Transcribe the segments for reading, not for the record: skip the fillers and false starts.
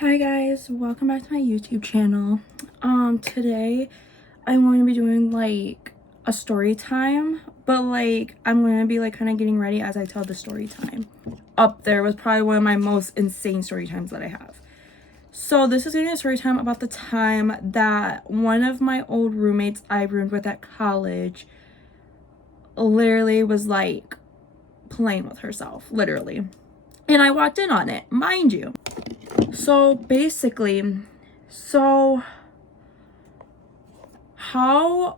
Hi guys, welcome back to my YouTube channel. Today I'm going to be doing like a story time, but like I'm going to be like kind of getting ready as I tell the story time. Up there was probably one of my most insane story times that I have. So this is going to be a story time about the time that one of my old roommates I roomed with at college literally was like playing with herself, literally. And I walked in on it, mind you. So basically, how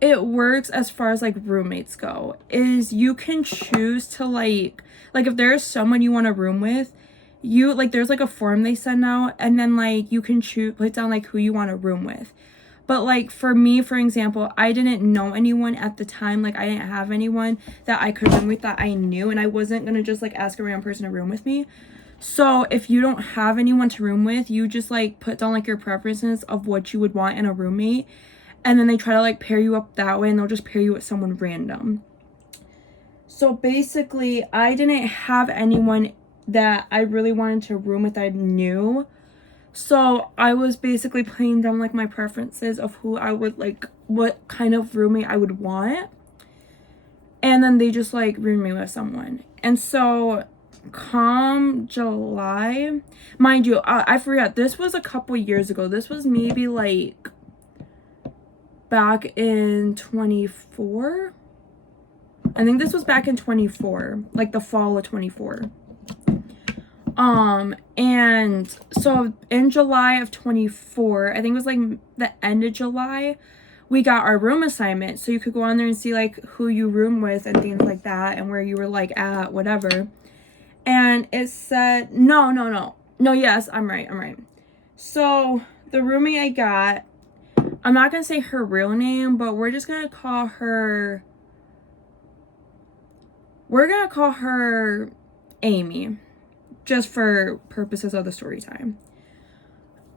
it works as far as like roommates go is you can choose to like if there's someone you want to room with, you like there's like a form they send out, and then like you can put down like who you want to room with. But like for me, for example, I didn't know anyone at the time. Like I didn't have anyone that I could room with that I knew, and I wasn't gonna just like ask a random person to room with me. So if you don't have anyone to room with, you just like put down like your preferences of what you would want in a roommate, and then they try to like pair you up that way, and they'll just pair you with someone random. So basically, I didn't have anyone that I really wanted to room with I knew. So I was basically putting down like my preferences of who I would like, what kind of roommate I would want. And then they just like roomed me with someone. And so come July, mind you, I forgot, this was a couple years ago. This was maybe like back in 24. I think this was back in 24, like the fall of 24. And so in July of 24, I think it was like the end of July, we got our room assignment. So you could go on there and see like who you room with and things like that, and where you were like at, whatever. And it said, no, yes, I'm right. So the roommate I got, I'm not going to say her real name, but we're going to call her Amy, just for purposes of the story time.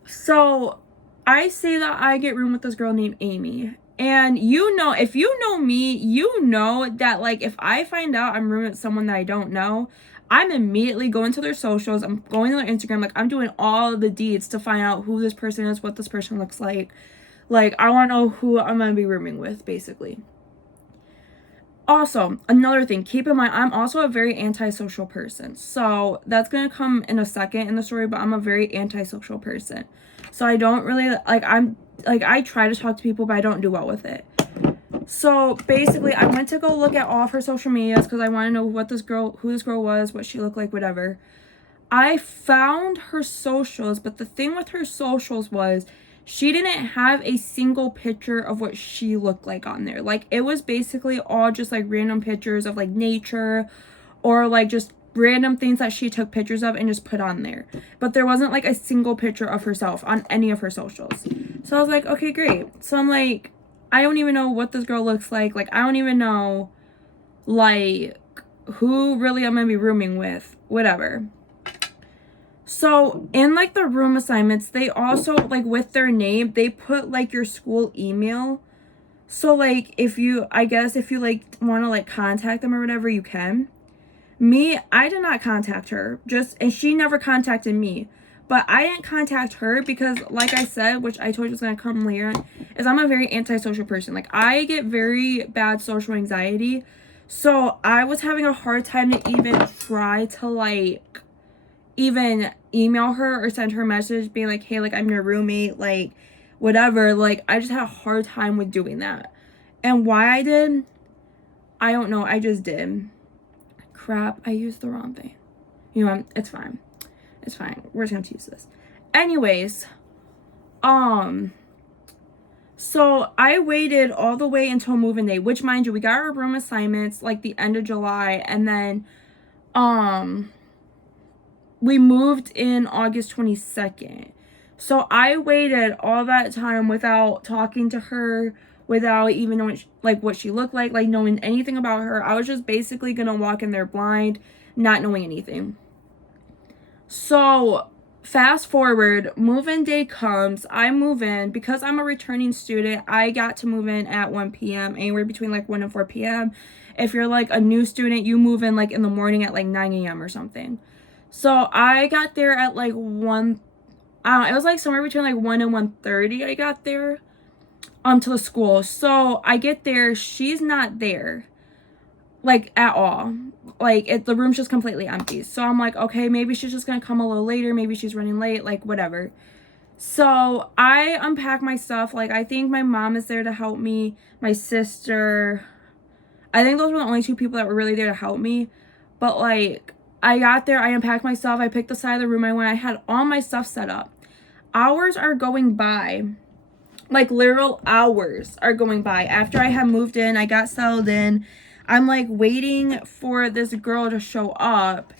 So I say that I get room with this girl named Amy. And you know, if you know me, you know that like if I find out I'm rooming with someone that I don't know, I'm immediately going to their socials, I'm going to their Instagram, like I'm doing all the deeds to find out who this person is, what this person looks like. Like I want to know who I'm going to be rooming with, basically. Also, another thing, keep in mind, I'm also a very antisocial person. So that's going to come in a second in the story, but I'm a very antisocial person. So I don't really, I try to talk to people, but I don't do well with it. So basically, I went to go look at all of her social medias because I want to know who this girl was, what she looked like, whatever. I found her socials, but the thing with her socials was she didn't have a single picture of what she looked like on there. Like it was basically all just like random pictures of like nature, or like just random things that she took pictures of and just put on there. But there wasn't like a single picture of herself on any of her socials. So I was like, okay, great. So I'm like, I don't even know what this girl looks like. Like I don't even know like who really I'm gonna be rooming with, whatever. So in like the room assignments, they also like with their name, they put like your school email. So like if you like want to like contact them or whatever, you can. Me, I did not contact her, and she never contacted me. But I didn't contact her because, like I said, which I told you was going to come later, is I'm a very antisocial person. Like, I get very bad social anxiety. So, I was having a hard time to even try to, like, even email her or send her a message being like, hey, like, I'm your roommate, like, whatever. Like, I just had a hard time with doing that. And why I did, I don't know. I just did. Crap, I used the wrong thing. You know, it's fine. It's fine. We're just gonna use this. Anyways, so I waited all the way until move-in day, which mind you, we got our room assignments like the end of July, and then we moved in August 22nd. So I waited all that time without talking to her, without even knowing what she looked like knowing anything about her. I was just basically gonna walk in there blind, not knowing anything. So fast forward, move-in day comes. I move in. Because I'm a returning student, I got to move in at 1 p.m. anywhere between like 1 and 4 p.m. If you're like a new student, you move in like in the morning at like 9 a.m. or something. So I got there at like 1, I don't know, it was like somewhere between like 1 and 1:30 I got there to the school. So I get there, she's not there like at all. Like the room's just completely empty. So I'm like, okay, maybe she's just gonna come a little later, maybe she's running late, like whatever. So I unpack my stuff. Like I think my mom is there to help me, my sister. I think those were the only two people that were really there to help me. But like I got there, I unpacked my stuff, I picked the side of the room I went, I had all my stuff set up. Hours are going by, like literal hours are going by after I had moved in, I got settled in. I'm like waiting for this girl to show up.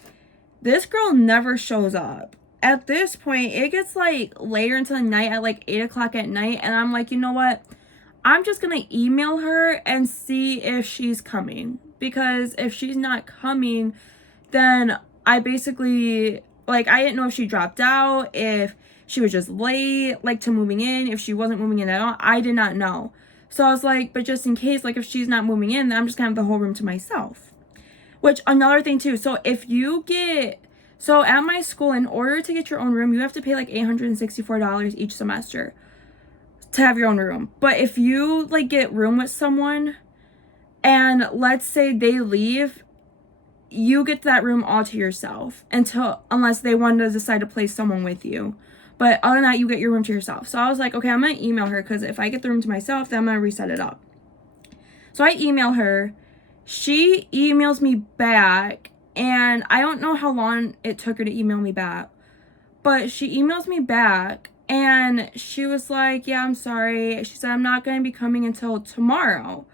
This girl never shows up. At this point, it gets like later into the night at like 8 o'clock at night, and I'm like, you know what? I'm just gonna email her and see if she's coming, because if she's not coming, then I basically, like, I didn't know if she dropped out, if she was just late, like, to moving in, if she wasn't moving in at all. I did not know. So I was like, but just in case, like, if she's not moving in, then I'm just gonna have the whole room to myself. Which, another thing too, so if you get, so at my school, in order to get your own room, you have to pay like $864 each semester to have your own room. But if you like get room with someone and let's say they leave, you get that room all to yourself unless they want to decide to place someone with you. But other than that, you get your room to yourself. So I was like, okay, I'm gonna email her, because if I get the room to myself, then I'm gonna reset it up. So I email her, she emails me back, and I don't know how long it took her to email me back, but she emails me back and she was like, yeah, I'm sorry. She said, I'm not going to be coming until tomorrow.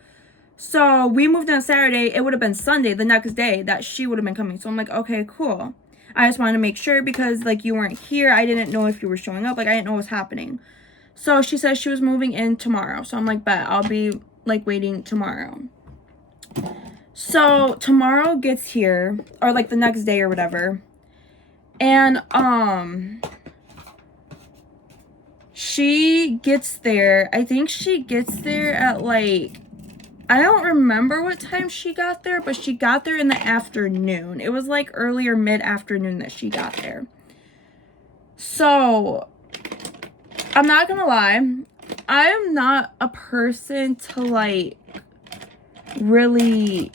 So we moved on Saturday. It would have been Sunday, the next day, that she would have been coming. So I'm like, okay, cool. I just wanted to make sure, because like you weren't here. I didn't know if you were showing up. Like I didn't know what was happening. So she said she was moving in tomorrow. So I'm like, bet, I'll be like waiting tomorrow. So tomorrow gets here, or like the next day or whatever. And she gets there. I think she gets there at like, I don't remember what time she got there, but she got there in the afternoon. It was like early or mid-afternoon that she got there. So, I'm not gonna lie, I am not a person to like really,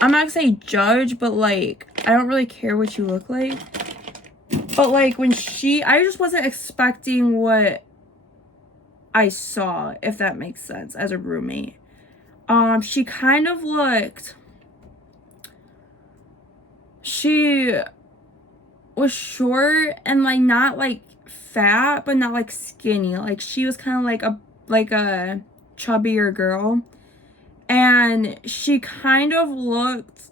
I'm not gonna say judge, but like I don't really care what you look like. But like when I just wasn't expecting what I saw, if that makes sense, as a roommate. She kind of looked, she was short and like not like fat, but not like skinny. Like she was kind of like a chubbier girl. And she kind of looked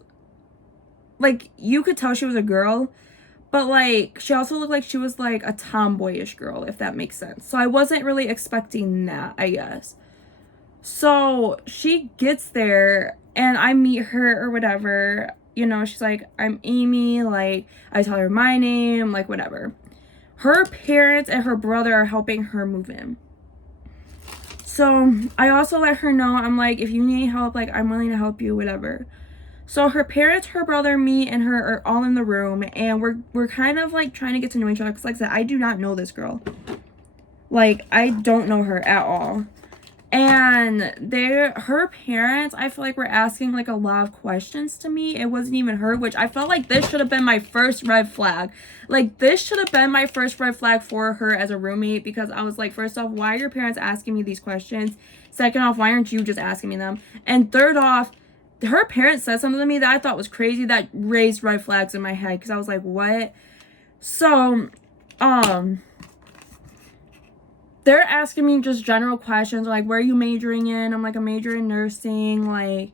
like, you could tell she was a girl, but like she also looked like she was like a tomboyish girl, if that makes sense. So I wasn't really expecting that, I guess. So she gets there and I meet her or whatever. You know, she's like, I'm Amy. Like, I tell her my name, like whatever. Her parents and her brother are helping her move in. So I also let her know, I'm like, if you need help, like I'm willing to help you, whatever. So her parents, her brother, me, and her are all in the room, and we're kind of like trying to get to know each other, because like I said, I do not know this girl. Like, I don't know her at all. And her parents, I feel like, were asking like a lot of questions to me. It wasn't even her, which I felt like this should have been my first red flag. Like, this should have been my first red flag for her as a roommate, because I was like, first off, why are your parents asking me these questions? Second off, why aren't you just asking me them? And third off, her parents said something to me that I thought was crazy, that raised red flags in my head, because I was like, what? So, they're asking me just general questions, like, where are you majoring in? I'm like, a major in nursing, like,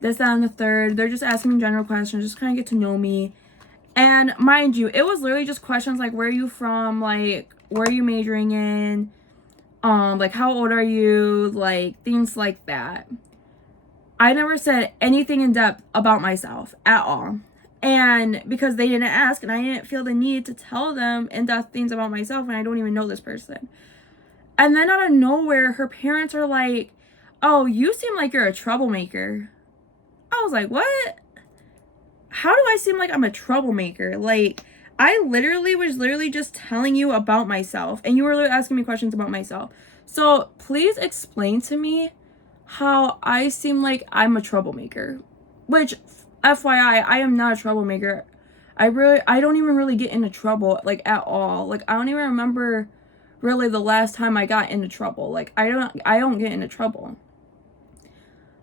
this, that, and the third. They're just asking me general questions, just kind of get to know me. And mind you, it was literally just questions like, where are you from? Like, where are you majoring in? Like, how old are you? Like, things like that. I never said anything in depth about myself at all. And because they didn't ask, and I didn't feel the need to tell them in-depth things about myself, and I don't even know this person. And then out of nowhere, her parents are like, oh, you seem like you're a troublemaker. I was like, what? how do I seem like I'm a troublemaker? Like, I literally was just telling you about myself, and you were literally asking me questions about myself. So please explain to me how I seem like I'm a troublemaker. Which, FYI, I am not a troublemaker. I don't even really get into trouble, like, at all. Like, I don't even remember really the last time I got into trouble. Like, I don't get into trouble.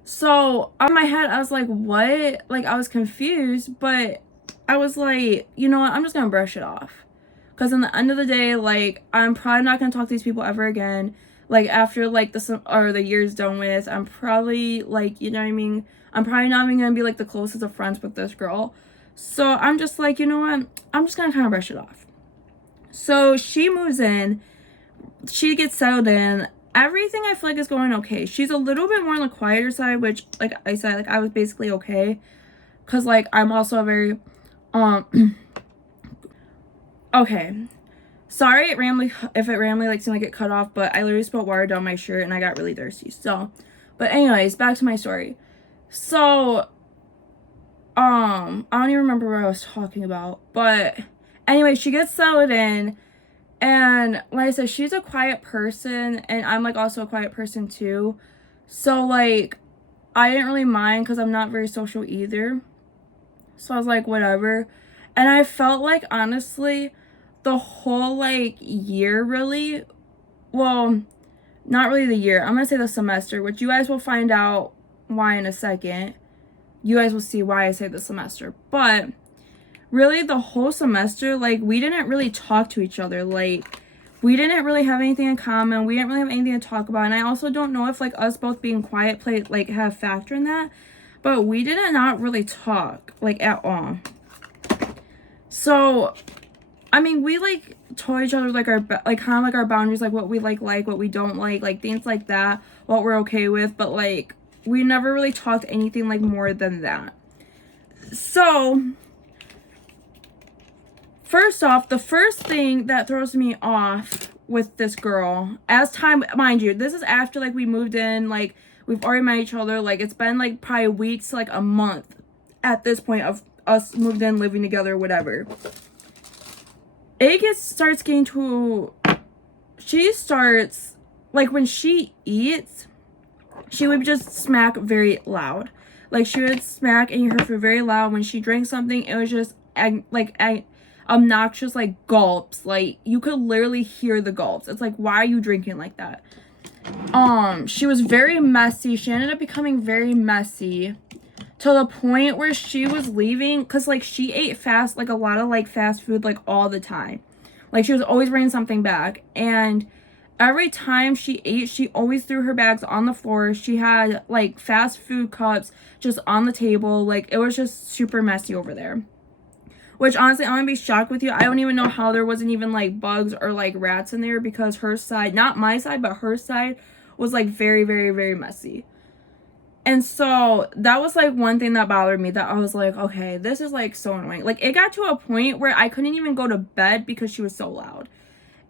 So on my head, I was like, what? Like, I was confused, but I was like, you know what? I'm just gonna brush it off. Because in the end of the day, like, I'm probably not gonna talk to these people ever again. Like, after, like, the year's done with, I'm probably, like, you know what I mean? I'm probably not even gonna be, like, the closest of friends with this girl. So I'm just like, you know what? I'm just gonna kind of brush it off. So she moves in. She gets settled in. Everything I feel like is going okay. She's a little bit more on the quieter side, which, like I said, like, I was basically okay. Because, like, I'm also a very, okay. Sorry if it randomly, like, seemed like it cut off, but I literally spilled water down my shirt and I got really thirsty. So, but anyways, back to my story. So, I don't even remember what I was talking about. But, anyway, she gets settled in. And like I said, she's a quiet person, and I'm, like, also a quiet person too. So, like, I didn't really mind because I'm not very social either. So I was like, whatever. And I felt like, honestly, the whole, like, year really, well, not really the year. I'm going to say the semester, which you guys will find out why in a second. You guys will see why I say the semester. But really, the whole semester, like, we didn't really talk to each other. Like, we didn't really have anything in common. We didn't really have anything to talk about. And I also don't know if, like, us both being quiet played, like, have a factor in that. But we did not really talk, like, at all. So, I mean, we, like, told each other, like, our, like, kind of, like, our boundaries, like, what we like, what we don't like, things like that, what we're okay with. But, like, we never really talked anything, like, more than that. So, first off, the first thing that throws me off with this girl, as time, mind you, this is after, like, we moved in, like, we've already met each other, like, it's been, like, probably weeks to, like, a month at this point of us moved in, living together, whatever. It starts getting to, she starts, like, when she eats, she would just smack very loud. Like, she would smack and you heard her very loud. When she drank something, it was just, like, obnoxious, like, gulps. Like, you could literally hear the gulps. It's like, why are you drinking like that? She was very messy. She ended up becoming very messy to the point where she was leaving, because, like, she ate fast, like, a lot of, like, fast food, like, all the time. Like, she was always bringing something back, and every time she ate, she always threw her bags on the floor. She had, like, fast food cups just on the table. Like, it was just super messy over there. Which, honestly, I'm gonna be shocked with you. I don't even know how there wasn't even, like, bugs or, like, rats in there, because her side, not my side, but her side was, like, very, very, very messy. And so that was, like, one thing that bothered me, that I was like, okay, this is, like, so annoying. Like, it got to a point where I couldn't even go to bed because she was so loud.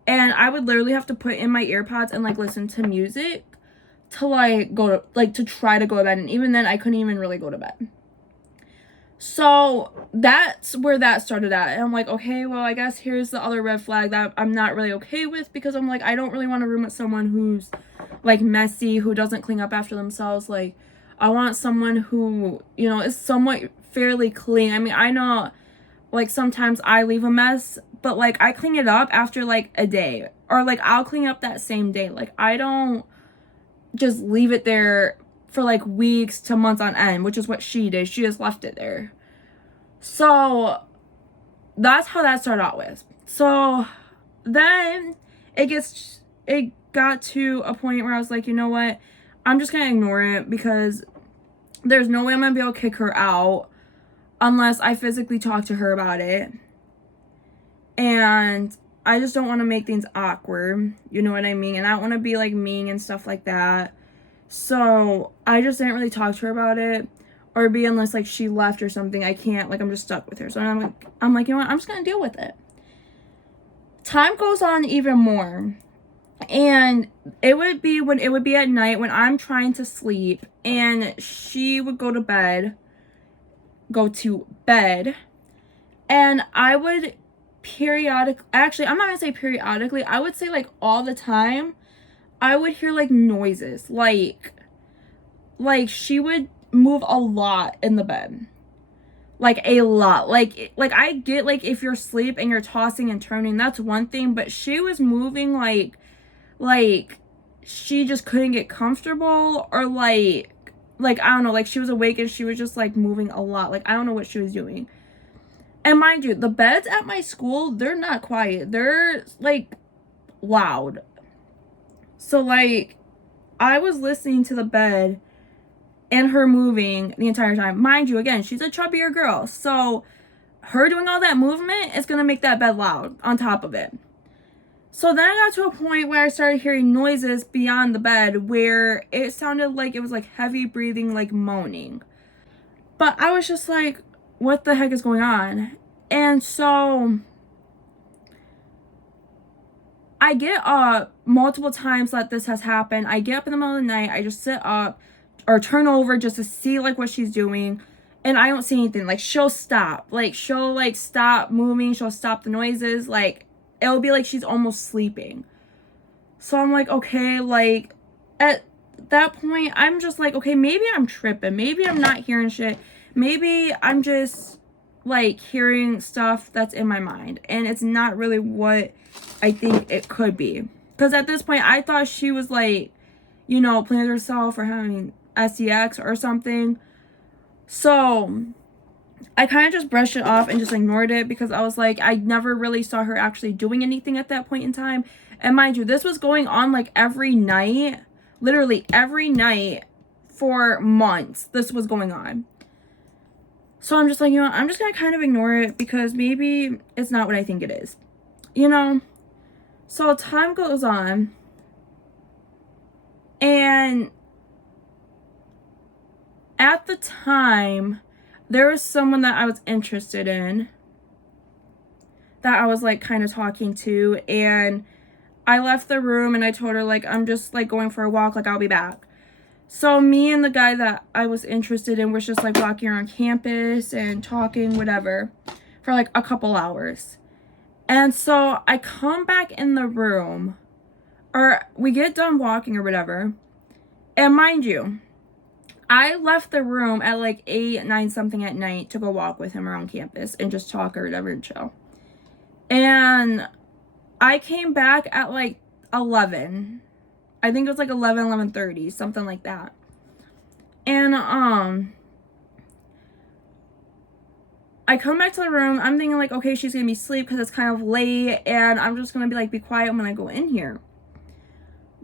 And I would literally have to put in my earpods and, like, listen to music to, like, go to, like, to try to go to bed. And even then, I couldn't even really go to bed. So that's where that started at. And I'm like, okay, well, I guess here's the other red flag that I'm not really okay with, because I'm like, I don't really want to room with someone who's, like, messy, who doesn't clean up after themselves. Like, I want someone who, you know, is somewhat fairly clean. I mean, I know, like, sometimes I leave a mess, but, like, I clean it up after, like, a day. Or, like, I'll clean up that same day. Like, I don't just leave it there for, like, weeks to months on end, which is what she did. She just left it there. So that's how that started out with. So then it got to a point where I was like, you know what? I'm just going to ignore it, because there's no way I'm going to be able to kick her out unless I physically talk to her about it. And I just don't want to make things awkward. You know what I mean? And I don't want to be, like, mean and stuff like that. So I just didn't really talk to her about it. Or be, unless, like, she left or something, I can't, like, I'm just stuck with her. So I'm like, you know what? I'm just going to deal with it. Time goes on even more. And it would be at night when I'm trying to sleep, and she would go to bed. go to bed, and I would actually, I'm not gonna say periodically, I would say like all the time, I would hear like noises, like she would move a lot in the bed. Like a lot. Like I get like if you're asleep and you're tossing and turning, that's one thing, but she was moving like she just couldn't get comfortable, or like I don't know, like she was awake and she was just like moving a lot. Like I don't know what she was doing. And mind you, the beds at my school, they're not quiet. They're like loud. So like I was listening to the bed and her moving the entire time. Mind you, again, she's a chubbier girl, so her doing all that movement is gonna make that bed loud on top of it. So then I got to a point where I started hearing noises beyond the bed where it sounded like it was like heavy breathing, like moaning. But I was just like, what the heck is going on? And so I get up multiple times that this has happened. I get up in the middle of the night, I just sit up or turn over just to see like what she's doing, and I don't see anything. Like she'll stop, like she'll like stop moving, she'll stop the noises, like it'll be like she's almost sleeping. So I'm like, okay, like at that point I'm just like, okay, maybe I'm tripping, maybe I'm not hearing shit, maybe I'm just like hearing stuff that's in my mind and it's not really what I think it could be. Because at this point I thought she was like, you know, playing with herself or having SEX or something. So I kind of just brushed it off and just ignored it because I was like, I never really saw her actually doing anything at that point in time. And mind you, this was going on like every night, literally every night for months. This was going on. So I'm just like, you know, I'm just gonna kind of ignore it because maybe it's not what I think it is, you know. So time goes on, and at the time, there was someone that I was interested in that I was like kind of talking to, and I left the room and I told her like, I'm just like going for a walk, like I'll be back. So me and the guy that I was interested in was just like walking around campus and talking, whatever, for like a couple hours. And so I come back in the room, or we get done walking or whatever, and mind you, I left the room at like 8, 9 something at night to go walk with him around campus and just talk or whatever and chill. And I came back at like 11. I think it was like 11, 11:30, something like that. And I come back to the room. I'm thinking like, okay, she's gonna be asleep because it's kind of late, and I'm just gonna be like, be quiet when I go in here.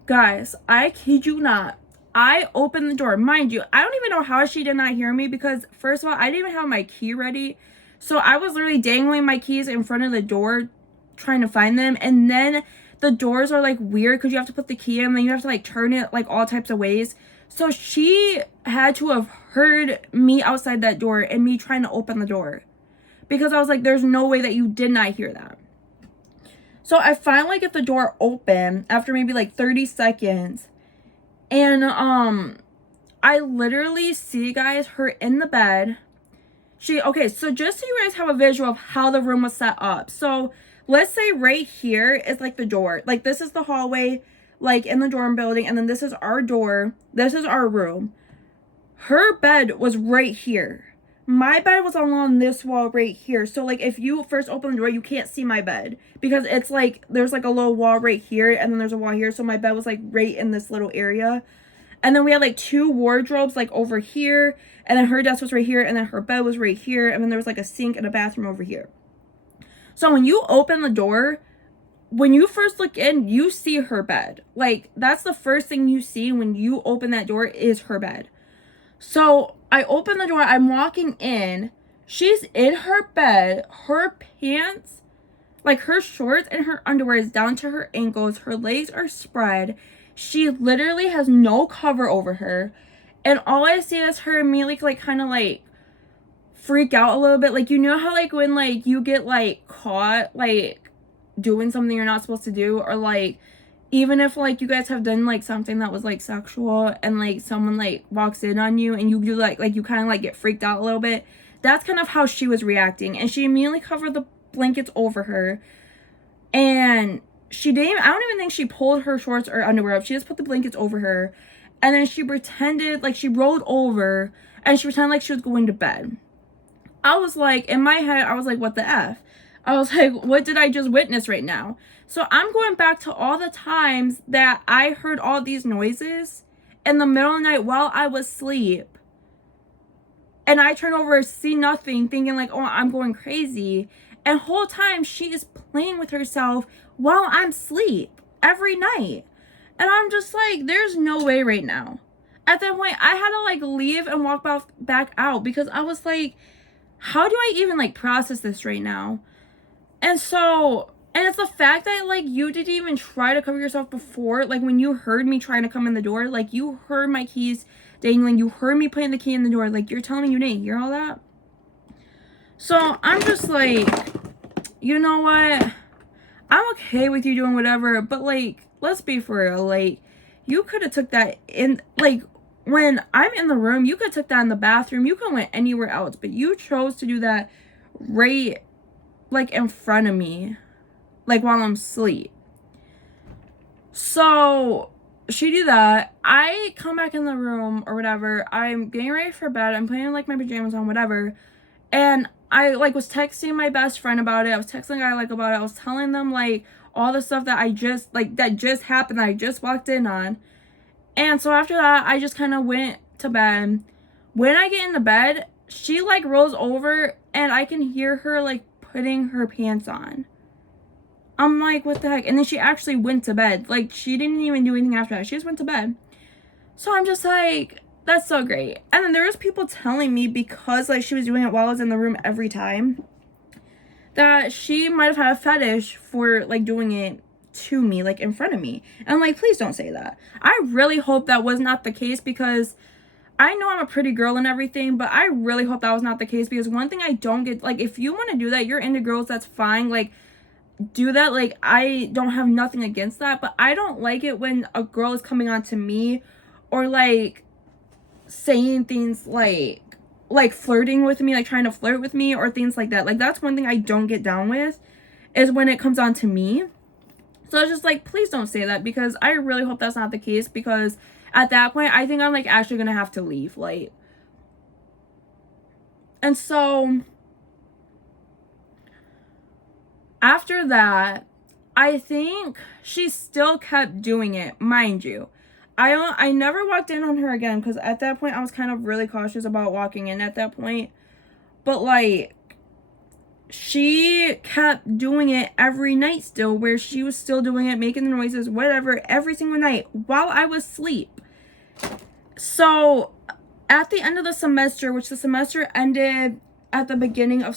Guys, I kid you not. I opened the door. Mind you, I don't even know how she did not hear me because first of all, I didn't even have my key ready. So I was literally dangling my keys in front of the door trying to find them, and then the doors are like weird because you have to put the key in and then you have to like turn it like all types of ways. So she had to have heard me outside that door and me trying to open the door, because I was like, there's no way that you did not hear that. So I finally get the door open after maybe like 30 seconds. And I literally see, guys, her in the bed. Okay, so just so you guys have a visual of how the room was set up. So let's say right here is like the door. Like this is the hallway, like in the dorm building, and then this is our door. This is our room. Her bed was right here. My bed was along this wall right here. So like if you first open the door, you can't see my bed because it's like there's like a little wall right here and then there's a wall here. So my bed was like right in this little area. And then we had like 2 wardrobes like over here, and then her desk was right here, and then her bed was right here, and then there was like a sink and a bathroom over here. So when you open the door, when you first look in, you see her bed. Like that's the first thing you see when you open that door is her bed. So I open the door, I'm walking in, she's in her bed, her pants, like her shorts and her underwear is down to her ankles, her legs are spread, she literally has no cover over her, and all I see is her immediately like kind of like freak out a little bit. Like, you know how like when like you get like caught like doing something you're not supposed to do, or like even if like you guys have done like something that was like sexual and like someone like walks in on you and you do like you kind of like get freaked out a little bit, That's kind of how she was reacting. And she immediately covered the blankets over her. And she didn't, I don't even think she pulled her shorts or underwear up. She just put the blankets over her. And then she pretended, like, she rolled over and she pretended like she was going to bed. I was like, in my head, I was like, what the F? I was like, what did I just witness right now? So I'm going back to all the times that I heard all these noises in the middle of the night while I was asleep. And I turn over, see nothing, thinking like, oh, I'm going crazy. And the whole time she is playing with herself while I'm asleep every night. And I'm just like, there's no way right now. At that point, I had to like leave and walk back out because I was like, how do I even like process this right now? And so, and it's the fact that like you didn't even try to cover yourself before. Like when you heard me trying to come in the door, like you heard my keys dangling, you heard me putting the key in the door. Like you're telling me you didn't hear all that? So I'm just like, you know what? I'm okay with you doing whatever, but like, let's be for real. Like, you could have took that in, like, when I'm in the room, you could have took that in the bathroom. You could have went anywhere else, but you chose to do that right, like, in front of me, like, while I'm asleep. So, she did that. I come back in the room or whatever. I'm getting ready for bed. I'm putting, like, my pajamas on, whatever. And I, like, was texting my best friend about it. I was texting a guy, like, about it. I was telling them, like, all the stuff that I just, like, that just happened, that I just walked in on. And so after that, I just kind of went to bed. When I get into bed, she, like, rolls over, and I can hear her, like, putting her pants on. I'm like, what the heck? And then she actually went to bed. Like, she didn't even do anything after that. She just went to bed. So I'm just like, that's so great. And then there was people telling me, because, like, she was doing it while I was in the room every time, that she might have had a fetish for, like, doing it to me, like, in front of me. And I'm like, please don't say that. I really hope that was not the case, because I know I'm a pretty girl and everything, but I really hope that was not the case, because one thing I don't get, like, if you want to do that, you're into girls, that's fine, like, do that. Like, I don't have nothing against that, but I don't like it when a girl is coming on to me, or, like, saying things like flirting with me, like trying to flirt with me, or things like that. Like, that's one thing I don't get down with, is when it comes on to me. So it's just like, please don't say that, because I really hope that's not the case, because at that point, I think I'm, like, actually gonna have to leave, like. And so after that, I think she still kept doing it, mind you. I never walked in on her again, because at that point, I was kind of really cautious about walking in at that point. But, like, she kept doing it every night still, where she was still doing it, making the noises, whatever, every single night while I was asleep. So, at the end of the semester, which the semester ended at the beginning of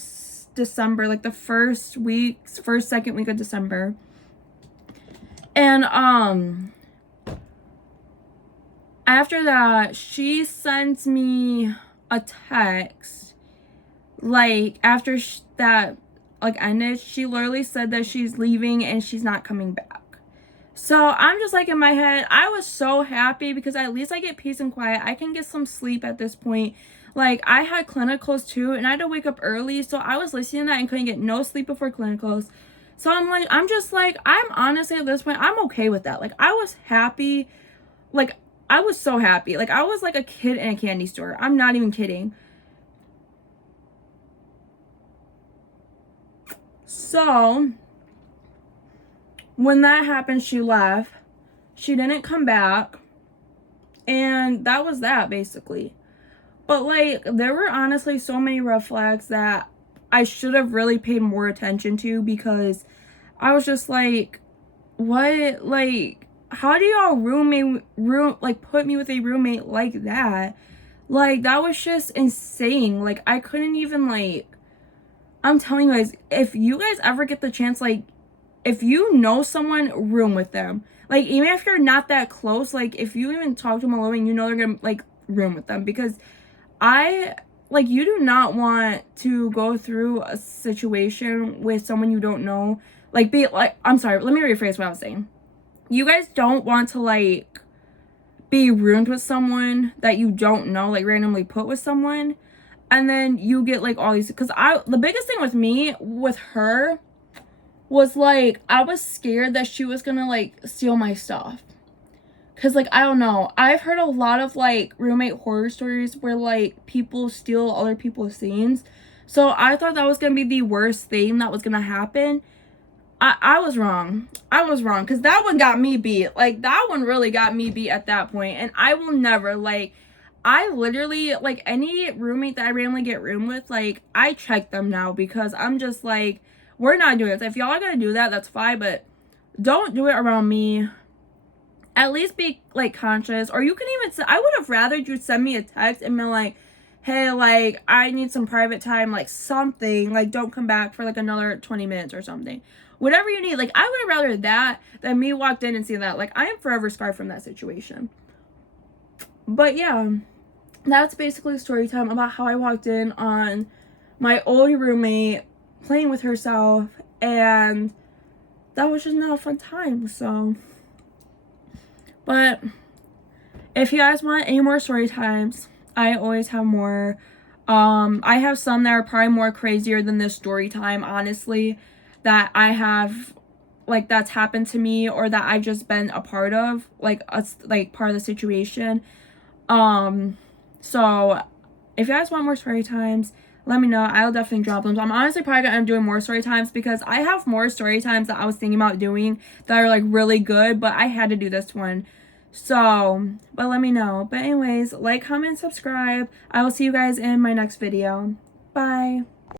December, like the second week of December. And, after that, she sent me a text, like, after that, like, ended. She literally said that she's leaving and she's not coming back. So I'm just like, in my head, I was so happy, because at least I get peace and quiet. I can get some sleep at this point. Like, I had clinicals too, and I had to wake up early, so I was listening to that and couldn't get no sleep before clinicals. So I'm just like, I'm honestly at this point, I'm okay with that. Like, I was happy. Like, I was so happy. Like, I was like a kid in a candy store. I'm not even kidding. So, when that happened, she left. She didn't come back. And that was that, basically. But, like, there were honestly so many red flags that I should have really paid more attention to, because I was just like, what? Like, how do y'all put me with a roommate like that? Like, that was just insane. Like, I couldn't even, like, I'm telling you guys, if you guys ever get the chance, like, if you know someone, room with them. Like, even if you're not that close, like, if you even talk to them a little, you know they're gonna, like, room with them. Because you do not want to go through a situation with someone you don't know. Like, I'm sorry, let me rephrase what I was saying. You guys don't want to, like, be roomed with someone that you don't know, like, randomly put with someone. and then you get like all these, because the biggest thing with me with her was like I was scared that she was gonna like steal my stuff. Cause like I don't know, I've heard a lot of like roommate horror stories where like people steal other people's things. So I thought that was gonna be the worst thing that was gonna happen. I was wrong. I was wrong, because that one got me beat. Like, that one really got me beat at that point. And I will never, like, I literally, like, any roommate that I randomly get room with, like, I check them now, because I'm just like, we're not doing this. If y'all are gonna do that, that's fine, but don't do it around me. At least be, like, conscious. Or you can even, I would have rather you send me a text and be like, hey, like, I need some private time, like, something. Like, don't come back for, like, another 20 minutes or something. Whatever you need. Like, I would have rather that than me walked in and see that. Like, I am forever scarred from that situation. But, yeah. That's basically story time about how I walked in on my old roommate playing with herself. And that was just not a fun time, so. But if you guys want any more story times, I always have more. I have some that are probably more crazier than this story time, honestly, that I have, like, that's happened to me or that I've just been a part of, like, part of the situation. So if you guys want more story times, let me know. I'll definitely drop them. So I'm honestly probably gonna end up doing more story times, because I have more story times that I was thinking about doing that are like really good, but I had to do this one. So, but let me know. But anyways, like, comment, subscribe. I will see you guys in my next video. Bye.